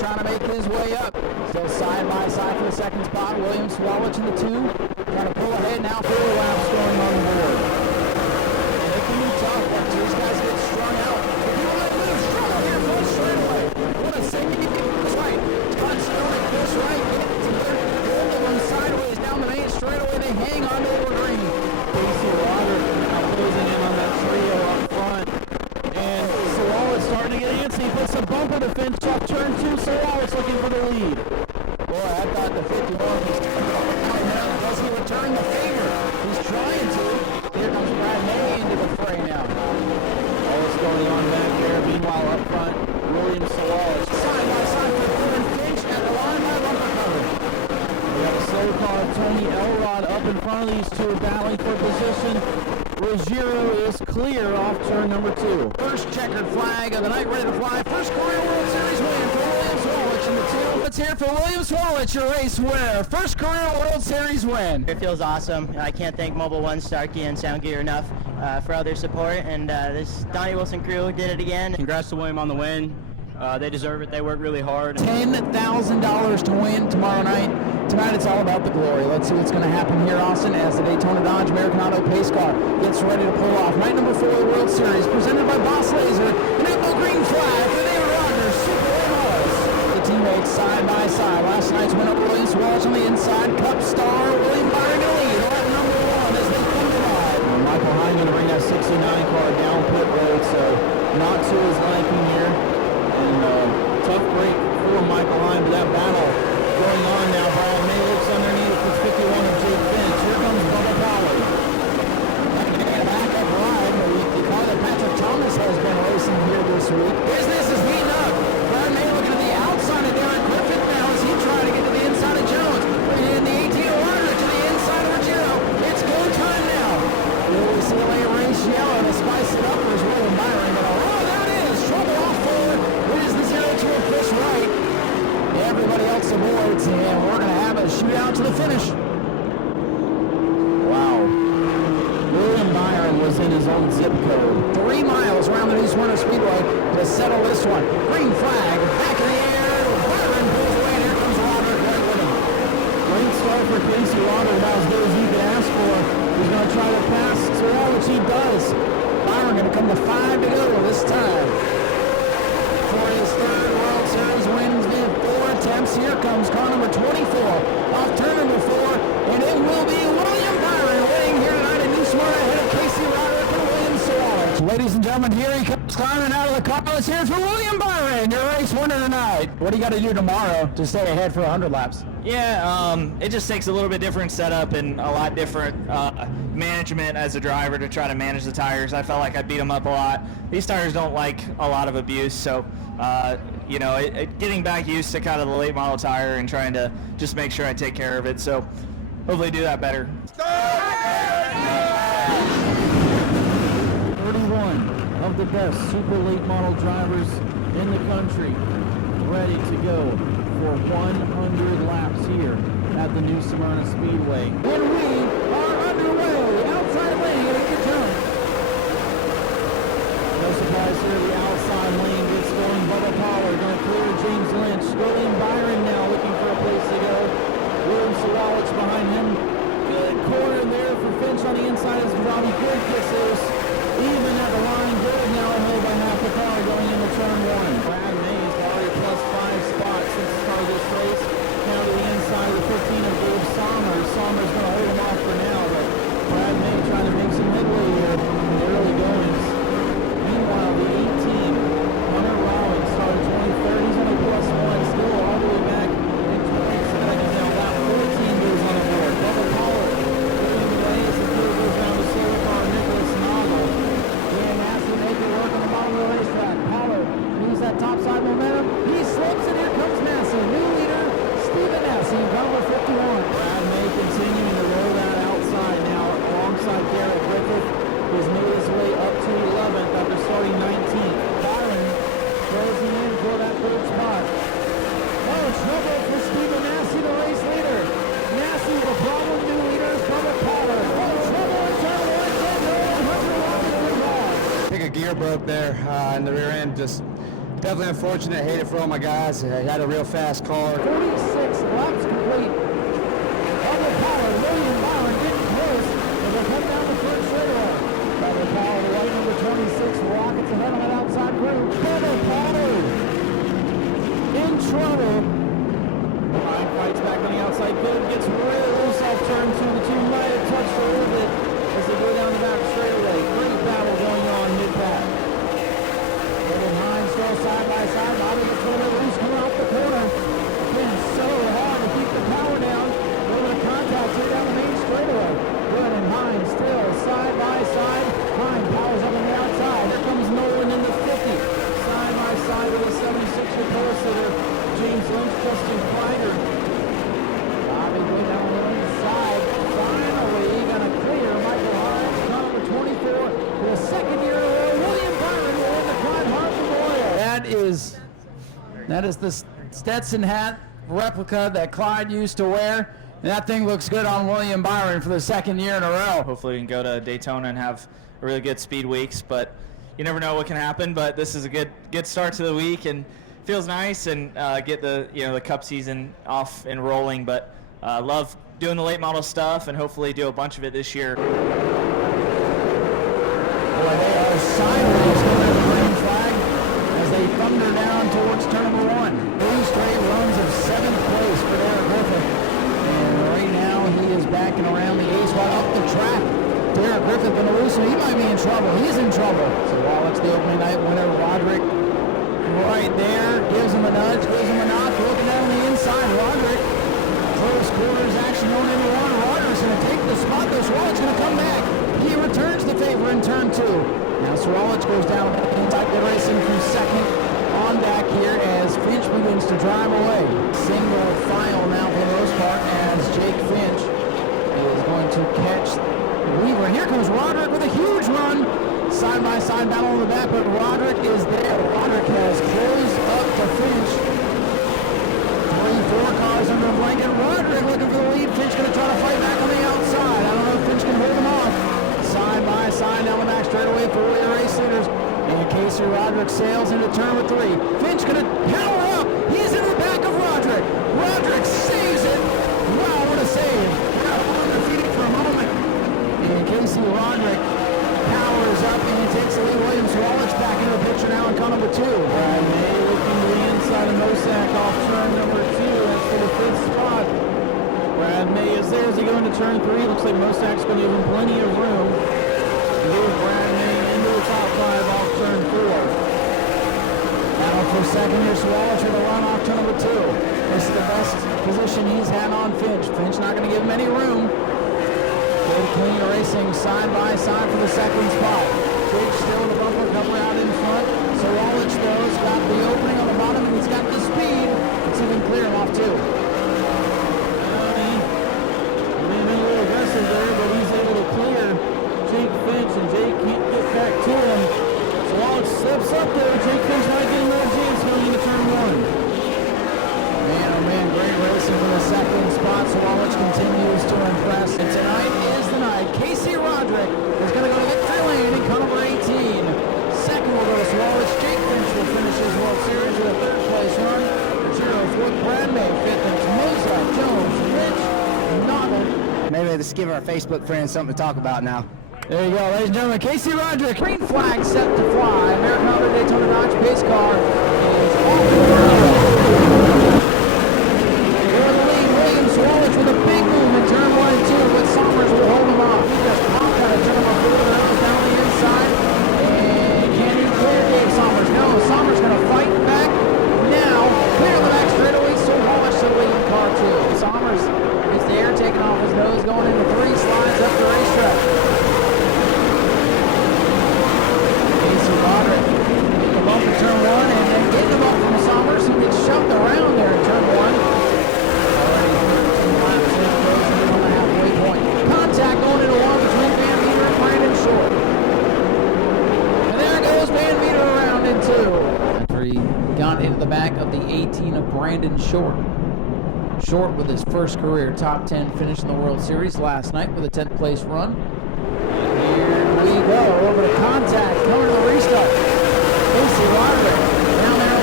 trying to make his way up. Still side by side for the second spot. William Swalwich in the 2. Trying to pull ahead now. 4 laps going on the board. And it can be tough once these guys get strung out. If you let loose, struggle here for us straight away. What a safety. That's right. Constantly push right. Get it to there. Hold them sideways down the main straightaway. They hang on to the green. Casey Roderick now closing in on that trio up front. And Swalwich starting to get antsy. He puts a bumper to finish off turn 2. Swalwich looking for the lead. Boy, I thought the 51 was does he return the favor? He's trying to. Here comes Brad May into the fray now. All that's going on back there. Meanwhile, up front, William Swalwich. Side by side for third Finch at the line by bumper cover. We have a slow car, Tony Elrod up in front of these two, battling for position. Ruggiero is clear off turn number 2. First checkered flag of the night, ready to fly. First career World Series win for William Swalwich in the 2. Let's hear it for William Swalwich, your race winner. First career World Series win. It feels awesome. I can't thank Mobile One, Starkey, and Sound Gear enough for all their support. And this Donnie Wilson crew did it again. Congrats to William on the win. They deserve it. They work really hard. $10,000 to win tomorrow night. Tonight it's all about the glory. Let's see what's going to happen here, Austin, as the Daytona Dodge American Auto Pace Car gets ready to pull off. Night number 4 of the World Series, presented by Boss Laser. An apple green flag for David Rogers, Super Ramos. The teammates side by side. Last night's winner, William Swalwich on the inside. Cup star, William Byron in the lead. Lap number 1 as they come to live. Michael Hine going to bring that 69 car down pit road, so not to his liking here. And tough break for Michael Hine, but that battle going on now. Brad May looks underneath with 51 of Jake Finch. Here comes Bubba Pollard. Back up ride, the car that Patrick Thomas has been racing here this week. Business is heating up. Brad May looking to the outside of Derek Griffith now as he tries to get to the inside of Jones. And the 18 Roderick to the inside of Ruggiero. It's go time now. Will we see a late race yellow to spice it up, or is William Byron going to... Oh, there it is. Trouble off forward. Here's the 0-2 push right. Everybody else aboards, and we're going to have a shootout to the finish. Wow. William Byron was in his own zip code. 3 miles around the New Smyrna Speedway to settle this one. Green flag, back in the air. Byron pulls away, and here comes Roderick right with him. Great start for Casey Roderick, about as good as you could ask for. He's going to try to pass Swalwich, which he does. Byron going to come to 5 to go this time. For his 3rd World Series win, he's been 4 attempts. Here comes car number 24 off turn number 4, and it will be William Byron winning here tonight in New Smyrna ahead of Casey Roderick and William Swalwich. Ladies and gentlemen, here he comes climbing out of the car. Let's hear it for William Byron, your race winner tonight. What do you got to do tomorrow to stay ahead for 100 laps? Yeah, it just takes a little bit different setup and a lot different management as a driver to try to manage the tires. I felt like I beat them up a lot. These tires don't like a lot of abuse, so you know, getting back used to kind of the late model tire and trying to just make sure I take care of it. So hopefully do that better. 31 of the best super late model drivers in the country ready to go for 100 laps here at the New Smyrna Speedway. And we are underway. Outside lane, and it turn. No surprise here, the outside lane gets going. Bubba Pollard going to clear James Lynch. William Byron now looking for a place to go. William Swalwich behind him. Good corner there for Finch on the inside as Robbie Good gets loose. Even at the line, Good now held by half the car going into turn 1. Brad May's already plus 5 spots since the start of this race. Now to the inside of the 15 of Dave Sommers. Sommers going to hold him off for now, but Brad May trying to make some headway here in the early goings. Meanwhile, the 18, Hunter Rollins, started 23rd. He's only plus 1, still all the way back in 22nd. Now about 14 goes on the board. Bubba Pollard leading the way as the field goes down to slow car Nicholas Noggle. Dan Massey making it work on the bottom of the racetrack. Pollard needs that topside momentum. He slips, and here comes Massey. New leader, Stephen Massey, number 51. Brad May continuing to roll that outside now alongside Derek Griffith, who's made his way up to 11th after starting 19th. Byron closing in for that 3rd spot. Oh, trouble for Stephen Massey, the race leader. Massey, the problem new leaders, Bubba Pollard. Oh, trouble in turn 1, 10 100 involved. I think a gear broke there in the rear end, just Definitely unfortunate. Hated for all my guys. I had a real fast car. 46 laps complete. Double power, William Byron getting close as they come down the first straightaway. Double power, white number 26, rockets ahead on that outside group. Double power in trouble. Ryan fights back on the outside. Good, gets real loose off turn two. The two might have touched a little bit as they go down the back straightaway. Great battle going on mid-pack. And Hines still side by side. Bobby gets a little bit loose coming off the corner. Again, so hard to keep the power down. A little bit of contact here down the main straightaway. Good, and Hines still side by side. Hines powers up on the outside. Here comes Nolan in the 50. Side by side with a 76er pole sitter. James Lynch, Justin Kreider. Bobby going down the inside. Finally gonna clear Michael Hines. Car number 24 for the second year in a row. William Byron will win the Clyde Harp Memorial. That is the Stetson hat replica that Clyde used to wear. And that thing looks good on William Byron for the second year in a row. Hopefully we can go to Daytona and have a really good speed weeks, but you never know what can happen. But this is a good start to the week and feels nice, and get the the Cup season off and rolling. But love doing the late model stuff, and hopefully do a bunch of it this year. Boy, they are sideways going to the green flag as they thunder down towards turn number one. 3 straight runs of 7th place for Derek Griffith. And right now he is backing around the ace while up the track. Derek Griffith going to lose him. He might be in trouble. He's in trouble. So while it's the opening night winner, Roderick right there gives him a nudge, gives him a knock. Looking down on the inside, Roderick. Close quarters action going into one. Roderick's going to take the spot. Though Swalic's going to come back. He returns the favor in turn 2. Now Swalich goes down inside the racing from second on back here as Finch begins to drive away. Single file now for the most part as Jake Finch is going to catch Weaver. And here comes Roderick with a huge run. Side-by-side battle on the back, but Roderick is there. Roderick has closed up to Finch. 3-4 cars under a blanket. Roderick looking for the lead. Finch going to try to fight back on the outside. I don't know if Finch can hold him off. Side-by-side down the back straightaway for Warrior Race Leaders. And Casey Roderick sails into turn number 3. Finch going to power up. He's in the back of Roderick. Roderick saves it. Wow, what a save. On the feet for a moment. And Casey Roderick powers up and he takes the lead. William Swalich back into the picture now in car number 2. Brad May looking to the inside of Mosack off turn number 2. That's for the 5th spot. Brad May is there as they go into turn 3. Looks like Mosack's going to give him plenty of room to move Brad May into the top 5 off turn 4. Battle for second here, Swalich with a run off turn number 2. This is the best position he's had on Finch. Finch not going to give him any room. Good clean racing side by side for the second spot. Jake still in the bumper cover out in front. Swalich though has got the opening on the bottom and he's got the speed. Let's see if he can clear him off too. Being a little aggressive there, but he's able to clear Jake Finch, and Jake can't get back to him. Swalich slips up there. Jake Finch might get another chance going into turn 1. Man, oh man, great racing for the second spot. Swalich continues to impress. And tonight is the night. Casey Roderick is going to go to victory lane in car number 18. Second will go to Swalich. Jake Finch will finish his World Series with a 3rd place run. 4th, Brad May. 5th, it's Mozart, Jones, Rich, Noggle. Maybe let's give our Facebook friends something to talk about now. There you go, ladies and gentlemen. Casey Roderick. Green flag set to fly. American Auto Daytona Dodge pace car is off the ground. William Swalich with a big move in turn 1 and 2, but Somers will hold him off. He just popped out of turn number 4, that was down the inside. And can he clear Dave Somers? No, Somers going to fight back now. Clear the back straightaway, so Swalich to lead in car 2. Somers is there, taking off his nose, going into 3 slides up the racetrack. Casey Roderick the bump in turn 1 and then getting the bump from Somers, who gets shoved around there in turn 1. Contact going into 1 between Van Meter and Brandon Short. And there goes Van Meter around in 2. After he got into the back of the 18 of Brandon Short. Short with his first career top 10 finish in the World Series last night with a 10th place run. And here we go over to contact coming to the restart. Casey Roderick down there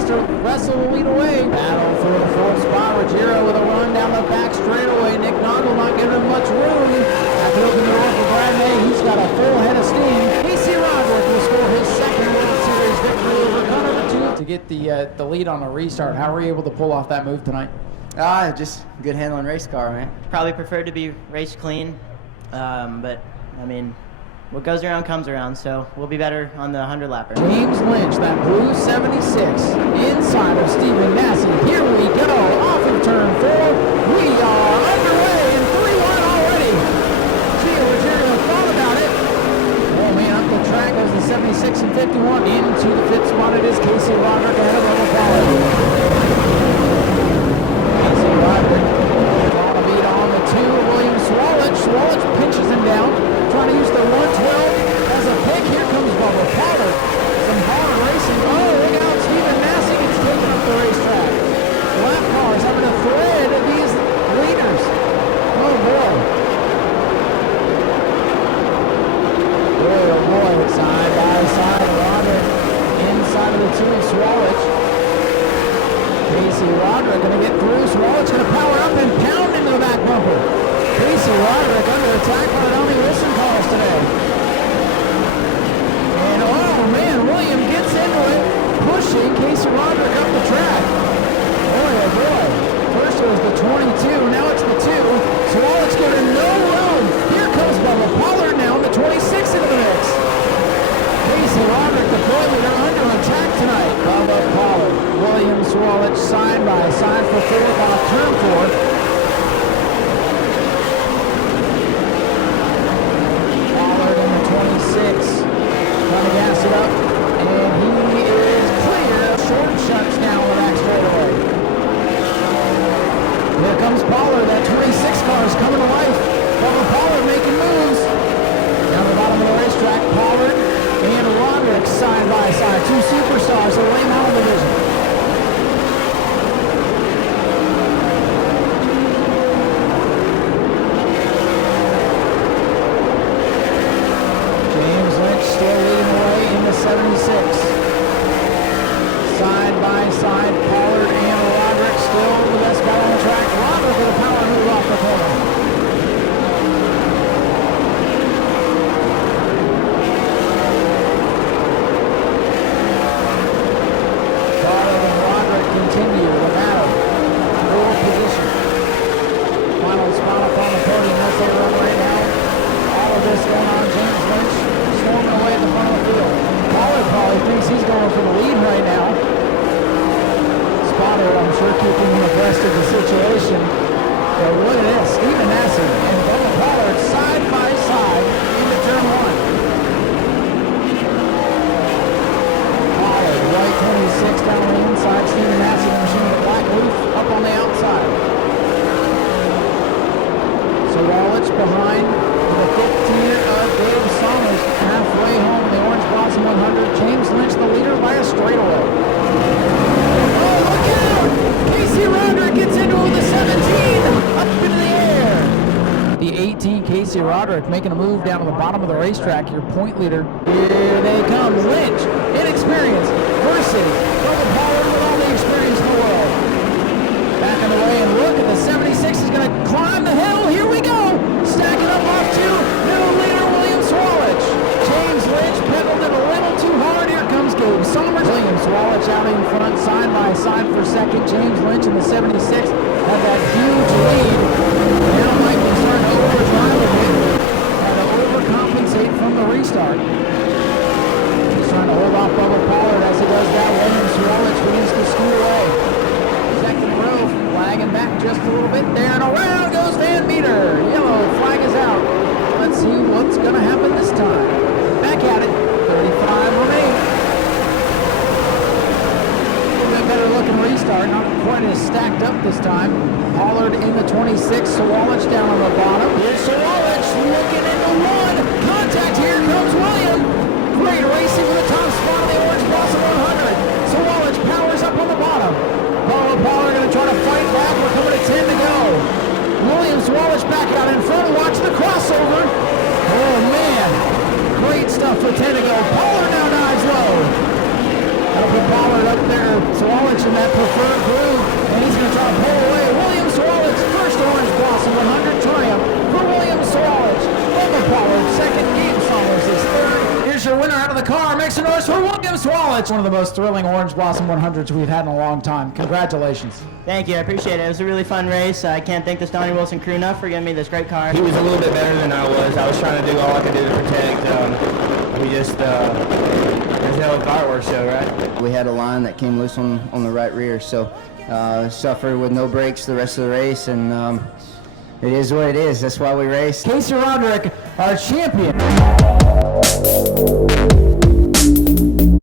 tries to wrestle the lead away. Battle for the fourth spot. Ruggiero with a run down the back straightaway. Nick Noggle not giving him much room. After opening the door for Brad May, he's got a full head of steam. Casey Roderick will score his second World Series victory over Connor to get the lead on a restart. How were you able to pull off that move tonight? Just good handling race car, man. Probably preferred to be race clean, but I mean, what goes around comes around, so we'll be better on the 100-lapper. James Lynch, that blue 76, inside of Stephen Massey. Here we go, off of turn 4. We are underway in 3-1 already. Gio Ruggiero thought about it. Oh man, up the track goes the 76 and 51. Into the fifth spot it is Casey Roderick ahead of LaBrecque. Casey Roderick on a beat on the 2. William Swallich. Swallich pinches him down. Trying to use the 112 as a pick. Here comes Bubba Pollard. Some hard racing. Oh, look out. Stephen Massey gets taken up the racetrack. Lap cars having to thread these leaders. Oh, boy. Boy, oh, boy. Side by side. Roderick inside of the 2 and Swallich. Casey Roderick going to get through. Swallich going to power up and pound into the back bumper. Casey Roderick under attack by the Donnie Wilson cars today. And oh man, William gets into it, pushing Casey Roderick up the track. Boy, oh boy. First it was the 22, now it's the 2. Swallich giving no room. Here comes Bubba Pollard now, the 26 into the mix. Casey Roderick, the boy leader, under attack tonight. Bubba Pollard, William Swallich side by side for 4th off turn 4. Trying to gas it up, and he is clear. Short shuts down the back straightaway. Here comes Pollard. That 26 car is coming to life. Bubba Pollard making moves. Down the bottom of the racetrack, Pollard and Roderick side by side. 2 superstars of the late model division. Still leading away in the 76. Side by side, Pollard and Roderick still the best guy on the track. Roderick with a power move off the corner. Pollard and Roderick continue the battle for position. Final spot up on the podium as they run right now. All of this going on. James Lynch storming away at the front of the field. Pollard probably thinks he's going for the lead right now. Spotter, I'm sure, keeping him abreast of the situation. But look at this, Stephen Massey and Bubba Pollard side by side into turn 1. Pollard, right 26 down the inside. Stephen Massey, the machine with a black roof up on the outside. So Wallich behind the 15 of Dave Somers, halfway home in the Orange Blossom 100. James Lynch, the leader, by a straightaway. Oh, look out! Casey Roderick gets into the 17, up into the air. The 18, Casey Roderick, making a move down to the bottom of the racetrack. Your point leader. Here they come. Lynch, inexperienced. Versus Bubba Pollard with all the experience in the world. Back in the way, and look at the 76 is going to climb the hill. Here we go. Stacking up off to new leader William Swallich. James Lynch pedaled it a little too hard. Here comes Gabe Somers. William Swallich out in front, side by side for second. James Lynch in the 76 had that huge lead. Now Michael's starting to overdrive a bit. Had to overcompensate from the restart. He's trying to hold off Bubba Pollard as he does that. William Swallich begins to scoot away. Second row, flagging back just a little bit there, and around goes Van Meter. Yellow flag is out. Let's see what's going to happen this time. Back at it, 35 remain. A little bit better looking restart, not quite as stacked up this time. Pollard in the 26, Swallich down on the bottom. Here's Swallich looking into one. Contact, here comes William. Great racing for the top spot of the Orange Blossom 100. Swallich powers up on the bottom. Pollard going to try to fight back. We're coming to 10 to go. William Swallich back out in front. Watch the crossover. Oh, man. Great stuff for 10 to go. Pollard now dives low. That'll put Pollard up there. Make some noise for William Swallow. One of the most thrilling Orange Blossom 100s we've had in a long time. Congratulations. Thank you, I appreciate it. It was a really fun race. I can't thank the Stoney Wilson crew enough for giving me this great car. He was a little bit better than I was. I was trying to do all I could do to protect. We just, there's no fireworks show, right? We had a line that came loose on the right rear, so suffered with no brakes the rest of the race, and it is what it is. That's why we race. Casey Roderick, our champion.